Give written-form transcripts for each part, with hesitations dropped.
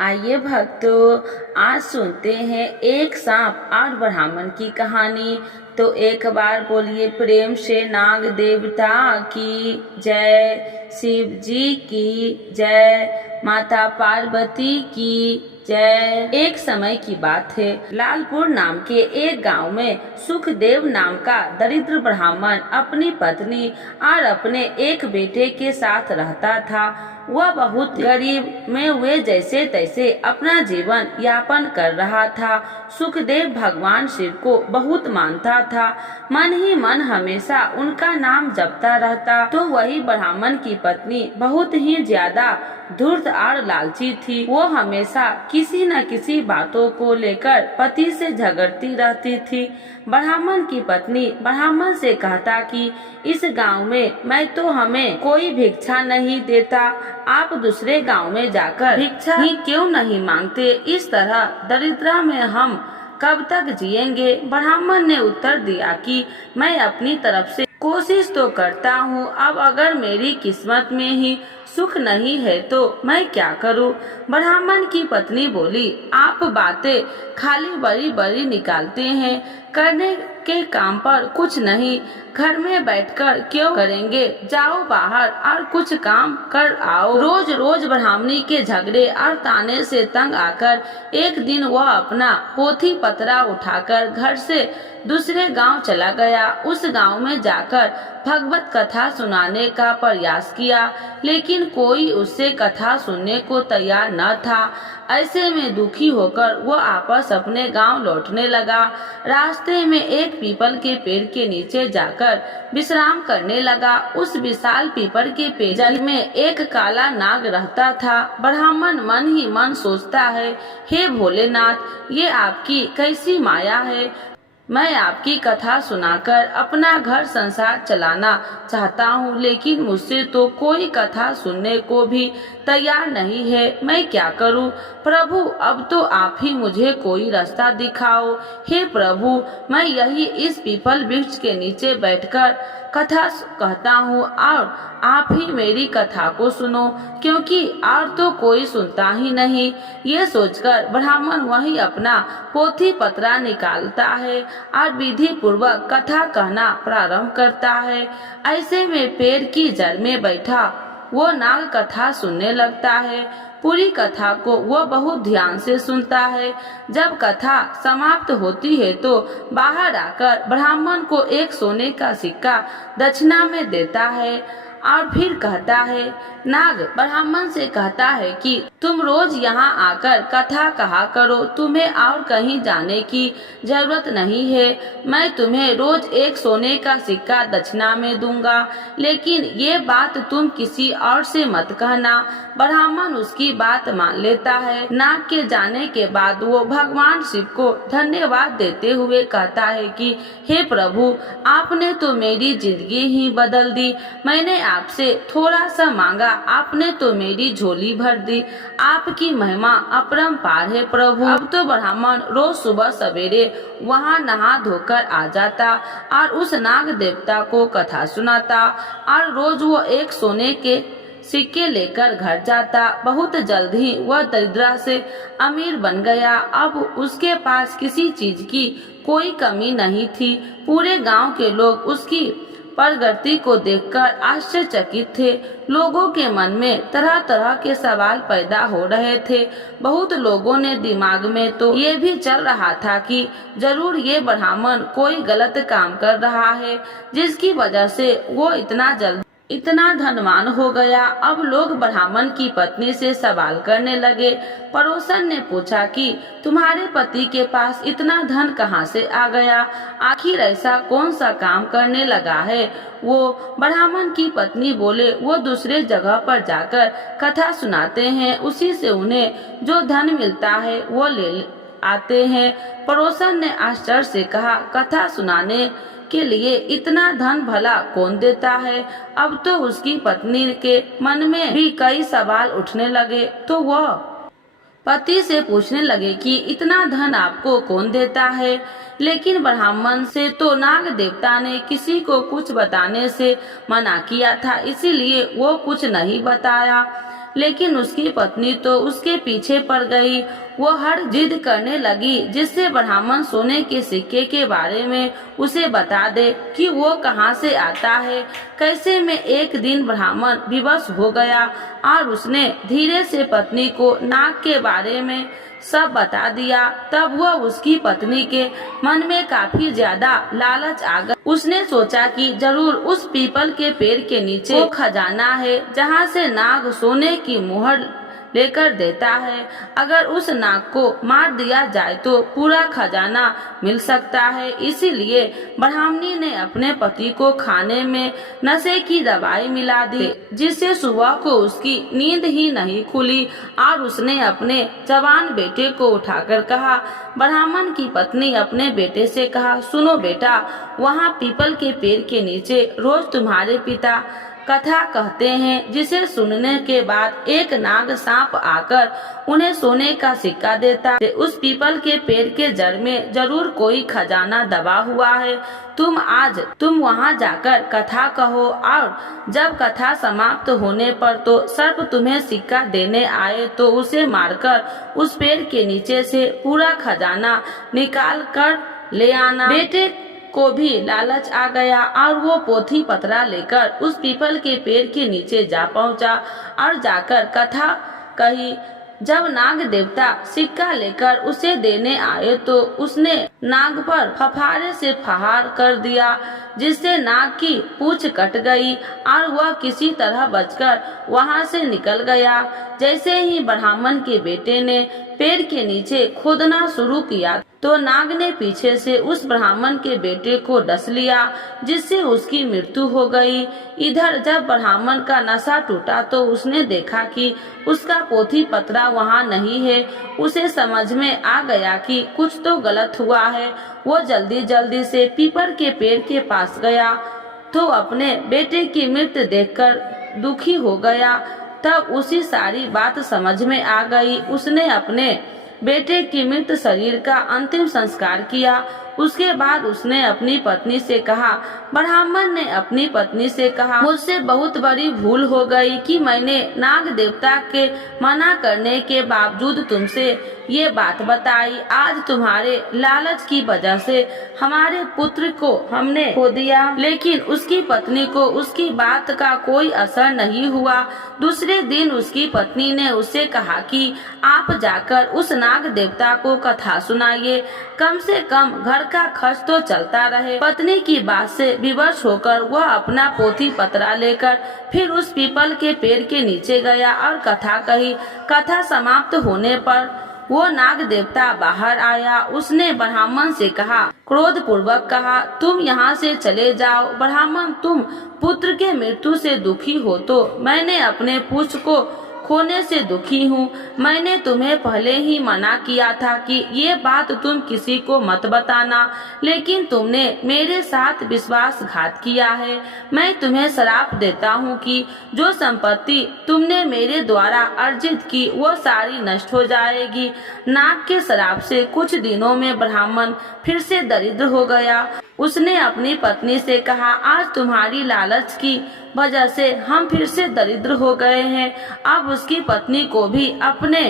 आइए भक्तों, आज सुनते हैं एक सांप और ब्राह्मण की कहानी। तो एक बार बोलिए प्रेम से नाग देवता की जय, शिव जी की जय, माता पार्वती की जय। एक समय की बात है, लालपुर नाम के एक गांव में सुखदेव नाम का दरिद्र ब्राह्मण अपनी पत्नी और अपने एक बेटे के साथ रहता था। वह बहुत गरीब में वे जैसे तैसे अपना जीवन यापन कर रहा था। सुखदेव भगवान शिव को बहुत मानता था, मन ही मन हमेशा उनका नाम जपता रहता। तो वही ब्राह्मण की पत्नी बहुत ही ज्यादा धूर्त और लालची थी। वो हमेशा किसी न किसी बातों को लेकर पति से झगड़ती रहती थी। ब्राह्मण की पत्नी ब्राह्मण से कहता कि इस गांव में मैं तो हमें कोई भिक्षा नहीं देता, आप दूसरे गांव में जाकर भिक्षा ही क्यों नहीं मांगते? इस तरह दरिद्रता में हम कब तक जिएंगे? ब्राह्मण ने उत्तर दिया कि मैं अपनी तरफ से कोशिश तो करता हूँ, अब अगर मेरी किस्मत में ही सुख नहीं है तो मैं क्या करूँ? ब्राह्मण की पत्नी बोली, आप बातें खाली बड़ी बड़ी निकालते हैं, करने के काम पर कुछ नहीं, घर में बैठकर क्यों करेंगे? जाओ बाहर और कुछ काम कर आओ। रोज रोज ब्राह्मणी के झगड़े और ताने से तंग आकर एक दिन वह अपना पोथी पतरा उठाकर घर से दूसरे गांव चला गया। उस गांव में जाकर भगवत कथा सुनाने का प्रयास किया, लेकिन कोई उससे कथा सुनने को तैयार न था। ऐसे में दुखी होकर वो वापस अपने गांव लौटने लगा। रास्ते में एक पीपल के पेड़ के नीचे जाकर विश्राम करने लगा। उस विशाल पीपल के पेड़ जल में एक काला नाग रहता था। ब्राह्मण मन ही मन सोचता है, हे भोलेनाथ, ये आपकी कैसी माया है? मैं आपकी कथा सुनाकर अपना घर संसार चलाना चाहता हूँ, लेकिन मुझसे तो कोई कथा सुनने को भी तैयार नहीं है। मैं क्या करूँ? प्रभु, अब तो आप ही मुझे कोई रास्ता दिखाओ। हे प्रभु, मैं यही इस पीपल वृक्ष के नीचे बैठकर कथा कहता हूँ और आप ही मेरी कथा को सुनो, क्योंकि और तो कोई सुनता ही नहीं। ये सोचकर ब्राह्मण वही अपना पोथी पतरा निकालता है और विधि पूर्वक कथा कहना प्रारंभ करता है। ऐसे में पेड़ की जड़ में बैठा वो नाग कथा सुनने लगता है। पूरी कथा को वो बहुत ध्यान से सुनता है। जब कथा समाप्त होती है तो बाहर आकर ब्राह्मण को एक सोने का सिक्का दक्षिणा में देता है और फिर कहता है, नाग ब्राह्मण से कहता है कि तुम रोज यहाँ आकर कथा कहा करो, तुम्हें और कहीं जाने की जरूरत नहीं है। मैं तुम्हें रोज एक सोने का सिक्का दक्षिणा में दूंगा, लेकिन ये बात तुम किसी और से मत कहना। ब्राह्मण उसकी बात मान लेता है। नाग के जाने के बाद वो भगवान शिव को धन्यवाद देते हुए कहता है कि हे प्रभु, आपने तो मेरी जिंदगी ही बदल दी। मैंने आपसे थोड़ा सा मांगा, आपने तो मेरी झोली भर दी। आपकी महिमा अपरंपार है प्रभु। अब तो ब्राह्मण रोज सुबह सवेरे वहाँ नहा धोकर आ जाता और उस नाग देवता को कथा सुनाता और रोज वो एक सोने के सिक्के लेकर घर जाता। बहुत जल्द ही वह दरिद्रता से अमीर बन गया। अब उसके पास किसी चीज की कोई कमी नहीं थी। पूरे गांव के लोग उसकी प्रगति को देखकर आश्चर्यचकित थे। लोगों के मन में तरह तरह के सवाल पैदा हो रहे थे। बहुत लोगों ने दिमाग में तो ये भी चल रहा था कि जरूर ये ब्राह्मण कोई गलत काम कर रहा है, जिसकी वजह से वो इतना धनवान हो गया। अब लोग ब्राह्मण की पत्नी से सवाल करने लगे। पड़ोसन ने पूछा कि तुम्हारे पति के पास इतना धन कहाँ से आ गया? आखिर ऐसा कौन सा काम करने लगा है वो? ब्राह्मण की पत्नी बोले, वो दूसरे जगह पर जाकर कथा सुनाते हैं, उसी से उन्हें जो धन मिलता है वो ले आते हैं। पड़ोसन ने आश्चर्य से कहा, कथा सुनाने के लिए इतना धन भला कौन देता है? अब तो उसकी पत्नी के मन में भी कई सवाल उठने लगे। तो वह पति से पूछने लगे कि इतना धन आपको कौन देता है? लेकिन ब्राह्मण से तो नाग देवता ने किसी को कुछ बताने से मना किया था, इसीलिए वो कुछ नहीं बताया। लेकिन उसकी पत्नी तो उसके पीछे पड़ गई। वो हर जिद करने लगी जिससे ब्राह्मण सोने के सिक्के के बारे में उसे बता दे कि वो कहाँ से आता है। कैसे में एक दिन ब्राह्मण विवश हो गया और उसने धीरे से पत्नी को नाग के बारे में सब बता दिया। तब वह उसकी पत्नी के मन में काफी ज्यादा लालच आ गया। उसने सोचा कि जरूर उस पीपल के पेड़ के नीचे वो खजाना है जहाँ से नाग सोने की मोहर लेकर देता है। अगर उस नाग को मार दिया जाए तो पूरा खजाना मिल सकता है। इसीलिए ब्राह्मणी ने अपने पति को खाने में नशे की दवाई मिला दी, जिससे सुबह को उसकी नींद ही नहीं खुली और उसने अपने जवान बेटे को उठाकर कहा। ब्राह्मण की पत्नी अपने बेटे से कहा, सुनो बेटा, वहाँ पीपल के पेड़ के नीचे रोज तुम्हारे पिता कथा कहते हैं, जिसे सुनने के बाद एक नाग सांप आकर उन्हें सोने का सिक्का देता है। उस पीपल के पेड़ के जड़ में जरूर कोई खजाना दबा हुआ है। तुम वहां जाकर कथा कहो और जब कथा समाप्त होने पर तो सर्प तुम्हें सिक्का देने आए तो उसे मारकर उस पेड़ के नीचे से पूरा खजाना निकाल कर ले आना। बेटे को भी लालच आ गया और वो पोथी पतरा लेकर उस पीपल के पेड़ के नीचे जा पहुंचा और जाकर कथा कही। जब नाग देवता सिक्का लेकर उसे देने आए तो उसने नाग पर फफारे से फहार कर दिया, जिससे नाग की पूंछ कट गई और वह किसी तरह बचकर वहां से निकल गया। जैसे ही ब्राह्मण के बेटे ने पेड़ के नीचे खोदना शुरू किया तो नाग ने पीछे से उस ब्राह्मण के बेटे को डस लिया, जिससे उसकी मृत्यु हो गई। इधर जब ब्राह्मण का नशा टूटा तो उसने देखा कि उसका पोथी पतरा वहाँ नहीं है। उसे समझ में आ गया कि कुछ तो गलत हुआ है। वो जल्दी जल्दी से पीपल के पेड़ के पास गया तो अपने बेटे की मृत्यु देखकर दुखी हो गया। तब उसी सारी बात समझ में आ गई। उसने अपने बेटे की मृत शरीर का अंतिम संस्कार किया। उसके बाद उसने अपनी पत्नी से कहा, ब्राह्मण ने अपनी पत्नी से कहा, मुझसे बहुत बड़ी भूल हो गई कि मैंने नाग देवता के मना करने के बावजूद तुमसे ये बात बताई। आज तुम्हारे लालच की वजह से हमारे पुत्र को हमने खो दिया। लेकिन उसकी पत्नी को उसकी बात का कोई असर नहीं हुआ। दूसरे दिन उसकी पत्नी ने उससे कहा कि आप जाकर उस नाग देवता को कथा सुनाइए, कम से कम घर का खर्च तो चलता रहे। पत्नी की बात से विवश होकर वह अपना पोथी पतरा लेकर फिर उस पीपल के पेड़ के नीचे गया और कथा कही। कथा समाप्त होने पर वो नाग देवता बाहर आया। उसने ब्राह्मण से कहा, क्रोध पूर्वक कहा, तुम यहाँ से चले जाओ। ब्राह्मण, तुम पुत्र के मृत्यु से दुखी हो तो मैंने अपने पूछ को खोने से दुखी हूँ। मैंने तुम्हें पहले ही मना किया था कि ये बात तुम किसी को मत बताना, लेकिन तुमने मेरे साथ विश्वासघात किया है। मैं तुम्हें श्राप देता हूँ कि जो संपत्ति तुमने मेरे द्वारा अर्जित की वो सारी नष्ट हो जाएगी। नाग के श्राप से कुछ दिनों में ब्राह्मण फिर से दरिद्र हो गया। उसने अपनी पत्नी से कहा, आज तुम्हारी लालच की वजह से हम फिर से दरिद्र हो गए हैं। अब उसकी पत्नी को भी अपने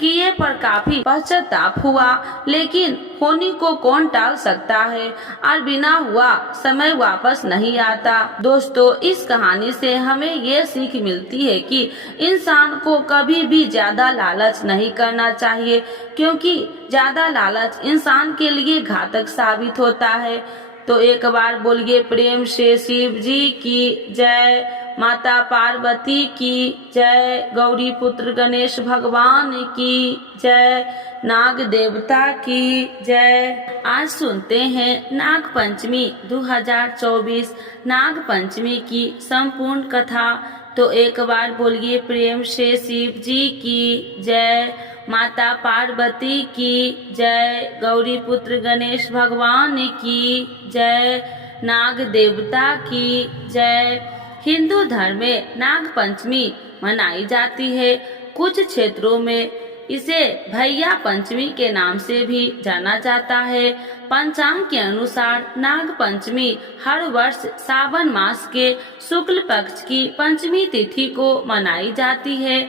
किए पर काफी पश्चाताप हुआ, लेकिन होनी को कौन टाल सकता है और बिना हुआ समय वापस नहीं आता। दोस्तों, इस कहानी से हमें ये सीख मिलती है कि इंसान को कभी भी ज्यादा लालच नहीं करना चाहिए, क्योंकि ज्यादा लालच इंसान के लिए घातक साबित होता है। तो एक बार बोलिए प्रेम से शिव जी की जय, माता पार्वती की जय, गौरी पुत्र गणेश भगवान की जय, नाग देवता की जय। आज सुनते हैं नाग पंचमी 2024 नाग पंचमी की संपूर्ण कथा। तो एक बार बोलिए प्रेम से शिव जी की जय, माता पार्वती की जय, गौरी पुत्र गणेश भगवान की जय, नाग देवता की जय। हिंदू धर्म में नाग पंचमी मनाई जाती है। कुछ क्षेत्रों में इसे भैया पंचमी के नाम से भी जाना जाता है। पंचांग के अनुसार नाग पंचमी हर वर्ष सावन मास के शुक्ल पक्ष की पंचमी तिथि को मनाई जाती है।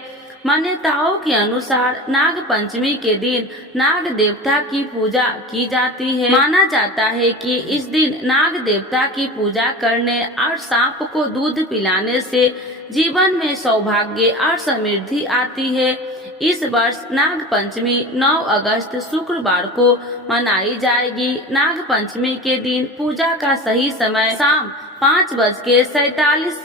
मान्यताओं के अनुसार नाग पंचमी के दिन नाग देवता की पूजा की जाती है। माना जाता है कि इस दिन नाग देवता की पूजा करने और सांप को दूध पिलाने से जीवन में सौभाग्य और समृद्धि आती है। इस वर्ष नाग पंचमी 9 अगस्त शुक्रवार को मनाई जाएगी। नाग पंचमी के दिन पूजा का सही समय शाम 5:47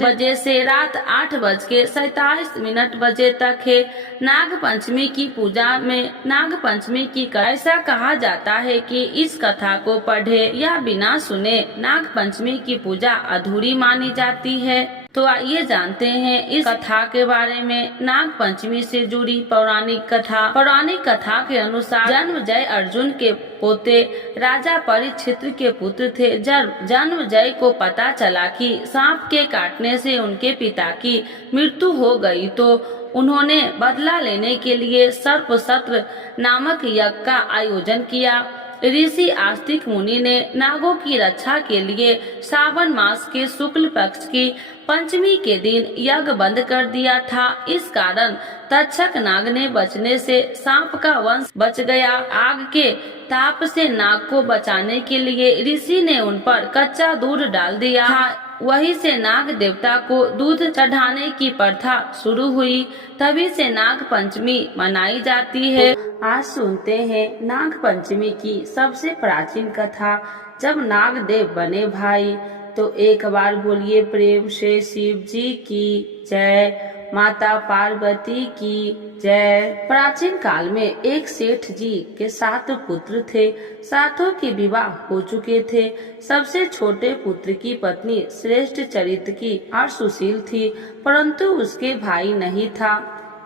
बजे से रात 8:47 बजे तक है। नाग पंचमी की पूजा में नाग पंचमी की ऐसा कहा जाता है कि इस कथा को पढ़े या बिना सुने नाग पंचमी की पूजा अधूरी मानी जाती है। तो आइए जानते हैं इस कथा के बारे में। नाग पंचमी से जुड़ी पौराणिक कथा। पौराणिक कथा के अनुसार जन्मजय अर्जुन के पोते राजा परीक्षित के पुत्र थे। जब जन्मजय को पता चला कि सांप के काटने से उनके पिता की मृत्यु हो गई तो उन्होंने बदला लेने के लिए सर्प सत्र नामक यज्ञ का आयोजन किया। ऋषि आस्तिक मुनि ने नागों की रक्षा के लिए सावन मास के शुक्ल पक्ष की पंचमी के दिन यज्ञ बंद कर दिया था। इस कारण तक्षक नाग ने बचने से सांप का वंश बच गया। आग के ताप से नाग को बचाने के लिए ऋषि ने उन पर कच्चा दूध डाल दिया था। वहीं से नाग देवता को दूध चढ़ाने की प्रथा शुरू हुई। तभी से नाग पंचमी मनाई जाती है। आज सुनते हैं नाग पंचमी की सबसे प्राचीन कथा। जब नाग देव बने भाई तो एक बार बोलिए प्रेम से शिव जी की जय, माता पार्वती की जय। प्राचीन काल में एक सेठ जी के 7 पुत्र थे। सातों के विवाह हो चुके थे। सबसे छोटे पुत्र की पत्नी श्रेष्ठ चरित्र की और सुशील थी, परंतु उसके भाई नहीं था।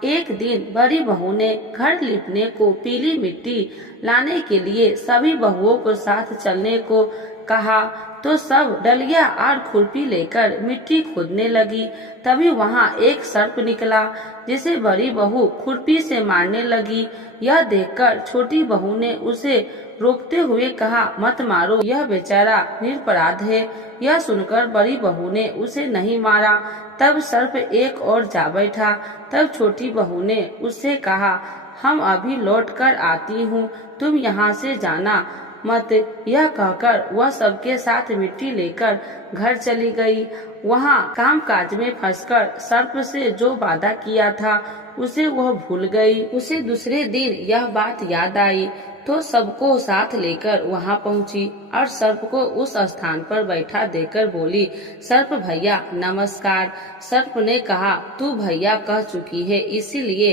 एक दिन बड़ी बहू ने घर लिपने को पीली मिट्टी लाने के लिए सभी बहुओं को साथ चलने को कहा तो सब डलिया और खुरपी लेकर मिट्टी खोदने लगी। तभी वहाँ एक सर्प निकला जिसे बड़ी बहू खुरपी से मारने लगी। यह देखकर छोटी बहू ने उसे रोकते हुए कहा, मत मारो, यह बेचारा निरपराध है। यह सुनकर बड़ी बहू ने उसे नहीं मारा। तब सर्प एक और जा बैठा। तब छोटी बहू ने उससे कहा, हम अभी लौट कर आती हूँ, तुम यहाँ से जाना मत। यह कहकर वह सबके साथ मिट्टी लेकर घर चली गई। वहाँ कामकाज में फंसकर सर्प से जो वादा किया था उसे वह भूल गई। उसे दूसरे दिन यह बात याद आई तो सबको साथ लेकर वहाँ पहुँची और सर्प को उस स्थान पर बैठा देकर बोली, सर्प भैया नमस्कार। सर्प ने कहा, तू भैया कह चुकी है इसीलिए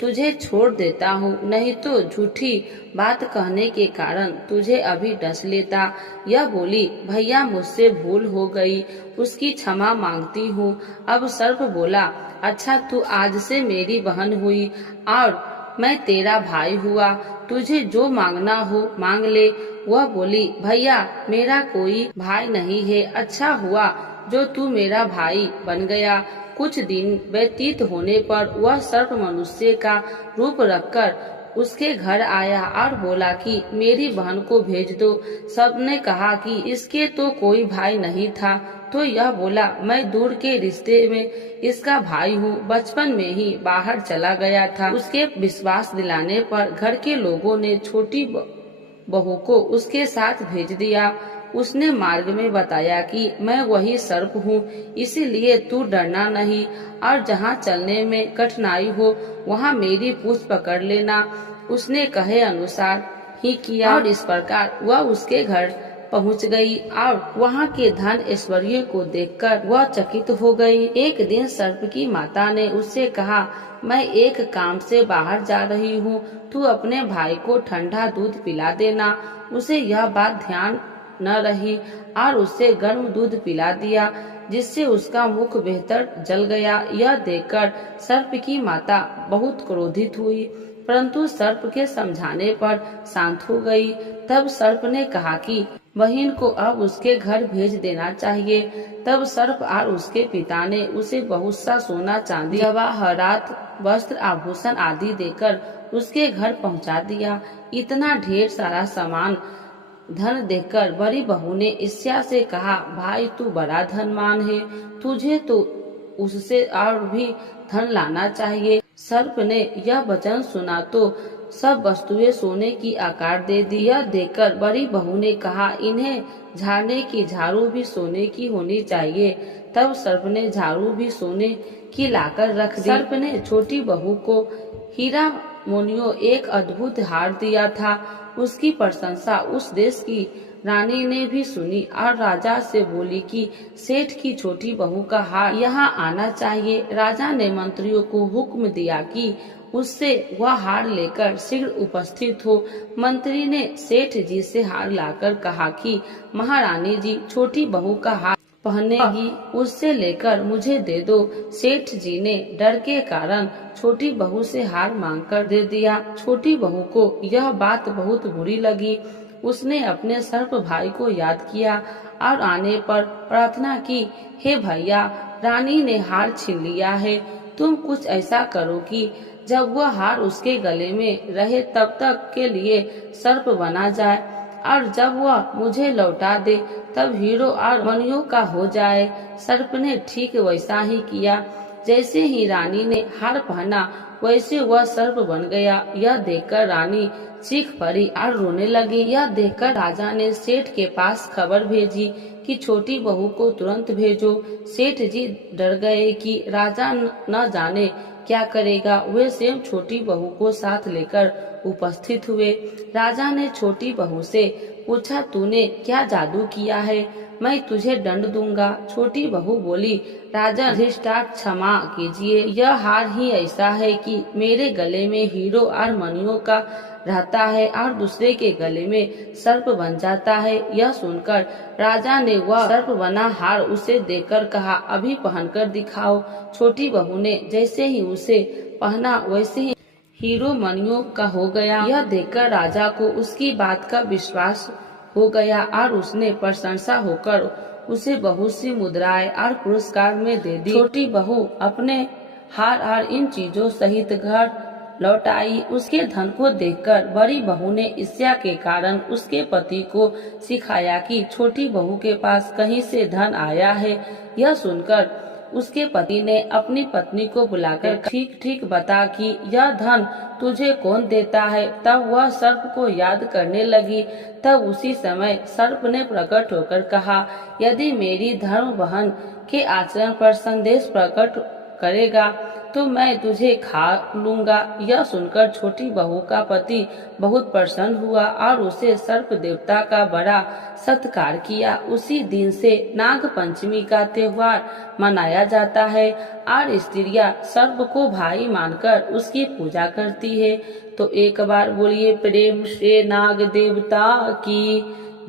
तुझे छोड़ देता हूँ, नहीं तो झूठी बात कहने के कारण तुझे अभी डस लेता। यह बोली, भैया मुझसे भूल हो गई, उसकी क्षमा मांगती हूँ। अब सर्प बोला, अच्छा तू आज से मेरी बहन हुई और मैं तेरा भाई हुआ, तुझे जो मांगना हो मांग ले। वह बोली, भैया मेरा कोई भाई नहीं है, अच्छा हुआ जो तू मेरा भाई बन गया। कुछ दिन व्यतीत होने पर वह सर्प मनुष्य का रूप रखकर उसके घर आया और बोला कि मेरी बहन को भेज दो। सबने कहा कि इसके तो कोई भाई नहीं था, तो यह बोला, मैं दूर के रिश्ते में इसका भाई हूँ, बचपन में ही बाहर चला गया था। उसके विश्वास दिलाने पर घर के लोगों ने छोटी बहू को उसके साथ भेज दिया। उसने मार्ग में बताया कि मैं वही सर्प हूँ, इसीलिए तू डरना नहीं और जहाँ चलने में कठिनाई हो वहाँ मेरी पूंछ पकड़ लेना। उसने कहे अनुसार ही किया और इस प्रकार वह उसके घर पहुँच गई और वहाँ के धन ऐश्वर्य को देखकर वह चकित हो गई। एक दिन सर्प की माता ने उससे कहा, मैं एक काम से बाहर जा रही हूँ, तू अपने भाई को ठंडा दूध पिला देना। उसे यह बात ध्यान न रही और उसे गर्म दूध पिला दिया, जिससे उसका मुख बेहतर जल गया। यह देखकर सर्प की माता बहुत क्रोधित हुई। परंतु सर्प के समझाने पर शांत हो गई। तब सर्प ने कहा कि बहन को अब उसके घर भेज देना चाहिए। तब सर्प और उसके पिता ने उसे बहुत सा सोना चांदी जवाहरात वस्त्र आभूषण आदि देकर उसके घर पहुंचा दिया। इतना ढेर सारा सामान धन देखकर बड़ी बहू ने ईर्ष्या से कहा, भाई तू बड़ा धनवान है, तुझे तो उससे और भी धन लाना चाहिए। सर्प ने यह वचन सुना तो सब वस्तुएं सोने की आकार दे दी। यह देखकर बड़ी बहू ने कहा, इन्हें झाड़ने की झाड़ू भी सोने की होनी चाहिए। तब सर्प ने झाड़ू भी सोने की लाकर रख दी। सर्प ने छोटी बहू को हीरा मोनियो एक अद्भुत हार दिया था। उसकी प्रशंसा उस देश की रानी ने भी सुनी और राजा से बोली कि सेठ की छोटी बहू का हार यहाँ आना चाहिए। राजा ने मंत्रियों को हुक्म दिया कि उससे वह हार लेकर शीघ्र उपस्थित हो। मंत्री ने सेठ जी से हार लाकर कहा कि महारानी जी छोटी बहू का हार पहनेगी, उससे लेकर मुझे दे दो। सेठ जी ने डर के कारण छोटी बहू से हार मांगकर दे दिया। छोटी बहू को यह बात बहुत बुरी लगी। उसने अपने सर्प भाई को याद किया और आने पर प्रार्थना की, हे भैया, रानी ने हार छीन लिया है, तुम कुछ ऐसा करो कि जब वह हार उसके गले में रहे तब तक के लिए सर्प बना जाए, और जब वह मुझे लौटा दे तब हीरो और मणियों का हो जाए। सर्प ने ठीक वैसा ही किया। जैसे ही रानी ने हार पहना वैसे वह सर्प बन गया। यह देखकर रानी चीख पड़ी और रोने लगी। यह देखकर राजा ने सेठ के पास खबर भेजी कि छोटी बहू को तुरंत भेजो। सेठ जी डर गए कि राजा न जाने क्या करेगा। वे स्वयं छोटी बहू को साथ लेकर उपस्थित हुए। राजा ने छोटी बहू से पूछा, तूने क्या जादू किया है, मैं तुझे दंड दूंगा। छोटी बहू बोली, राजन अधिष्ठान क्षमा कीजिए, यह हार ही ऐसा है कि मेरे गले में हीरो और मणियों का रहता है और दूसरे के गले में सर्प बन जाता है। यह सुनकर राजा ने वह सर्प बना हार उसे देकर कहा, अभी पहनकर दिखाओ। छोटी बहू ने जैसे ही उसे पहना वैसे ही हीरो मणियों का हो गया। यह देखकर राजा को उसकी बात का विश्वास हो गया और उसने प्रशंसा होकर उसे बहुत सी मुद्राएं और पुरस्कार में दे दी। छोटी बहू अपने हार और इन चीजों सहित घर लौट आई। उसके धन को देखकर बड़ी बहू ने ईर्ष्या के कारण उसके पति को सिखाया कि छोटी बहू के पास कहीं से धन आया है। यह सुनकर उसके पति ने अपनी पत्नी को बुलाकर ठीक ठीक बता कि यह धन तुझे कौन देता है। तब वह सर्प को याद करने लगी। तब उसी समय सर्प ने प्रकट होकर कहा, यदि मेरी धर्म बहन के आचरण पर संदेश प्रकट करेगा तो मैं तुझे खा लूंगा। यह सुनकर छोटी बहू का पति बहुत प्रसन्न हुआ और उसे सर्प देवता का बड़ा सत्कार किया। उसी दिन से नाग पंचमी का त्योहार मनाया जाता है और स्त्रियां सर्प को भाई मानकर उसकी पूजा करती है। तो एक बार बोलिए प्रेम से नाग देवता की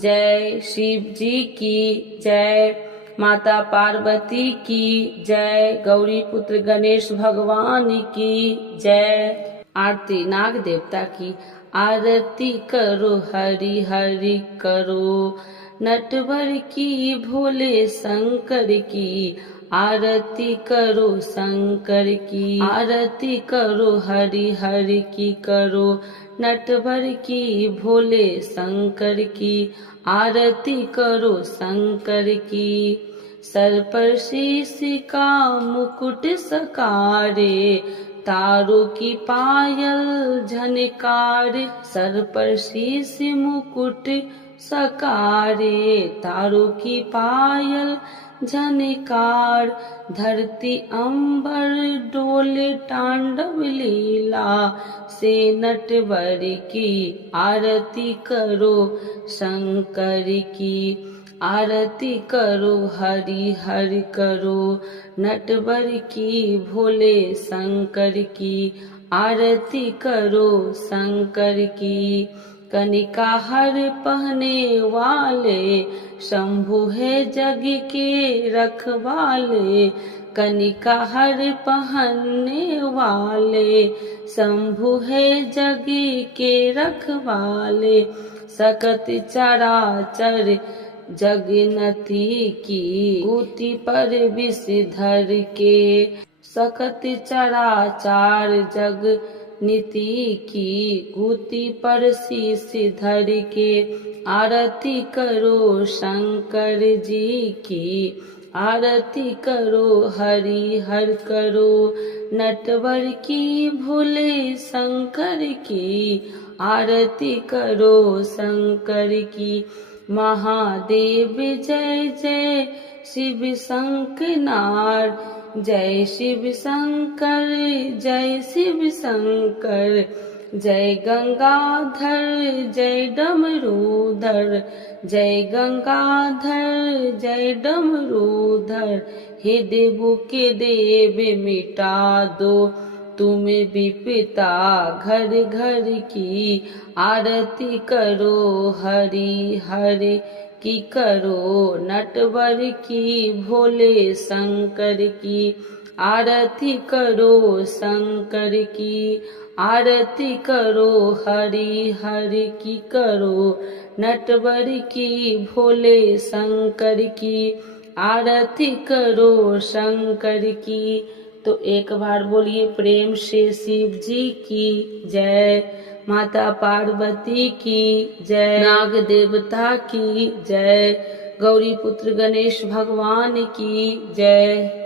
जय, शिव जी की जय, माता पार्वती की जय, गौरी पुत्र गणेश भगवान की जय। आरती नाग देवता की। आरती करो हरि हरि करो, नटवर की भोले शंकर की। आरती करो शंकर की, आरती करो हरि हरि की करो, नटवर की भोले शंकर की। आरती करो शंकर की। सर पर शीश का मुकुट सकारे, तारों की पायल झनकारे। सर पर शीश मुकुट सकारे, तारों की पायल झनकार। धरती अंबर डोले तांडव लीला से, नटवर की आरती करो शंकर की। आरती करो हरि हरि करो, नटवर की भोले शंकर की। आरती करो शंकर की। कनिका हर पहने वाले, शंभु है जग के रखवाले। कनिका हर पहनने वाले, शंभु है जग के रखवाले, सकत चराचर जगनति की कूति पर विषधर के, सकत चराचार जग नीति की कूति पर शीश धर के, आरती करो शंकर जी की, आरती करो हरि हर करो, नटवर की भोले शंकर की, आरती करो शंकर की। महादेव जय जय शिव शंकरनाथ, जय शिव शंकर जय शिव शंकर, जय गंगाधर जय डमरूधर, जय गंगाधर जय डमरूधर। हे देवों के देव मिटा दो तुम विपदा घर घर की, आरती करो हरि हरि की करो, नटवर की भोले शंकर की, आरती करो शंकर की, आरती करो हरि हरि की करो, नटवर की भोले शंकर की, आरती करो शंकर की। तो एक बार बोलिए प्रेम से शिव जी की जय, माता पार्वती की जय, नाग देवता की जय, गौरी पुत्र गणेश भगवान की जय।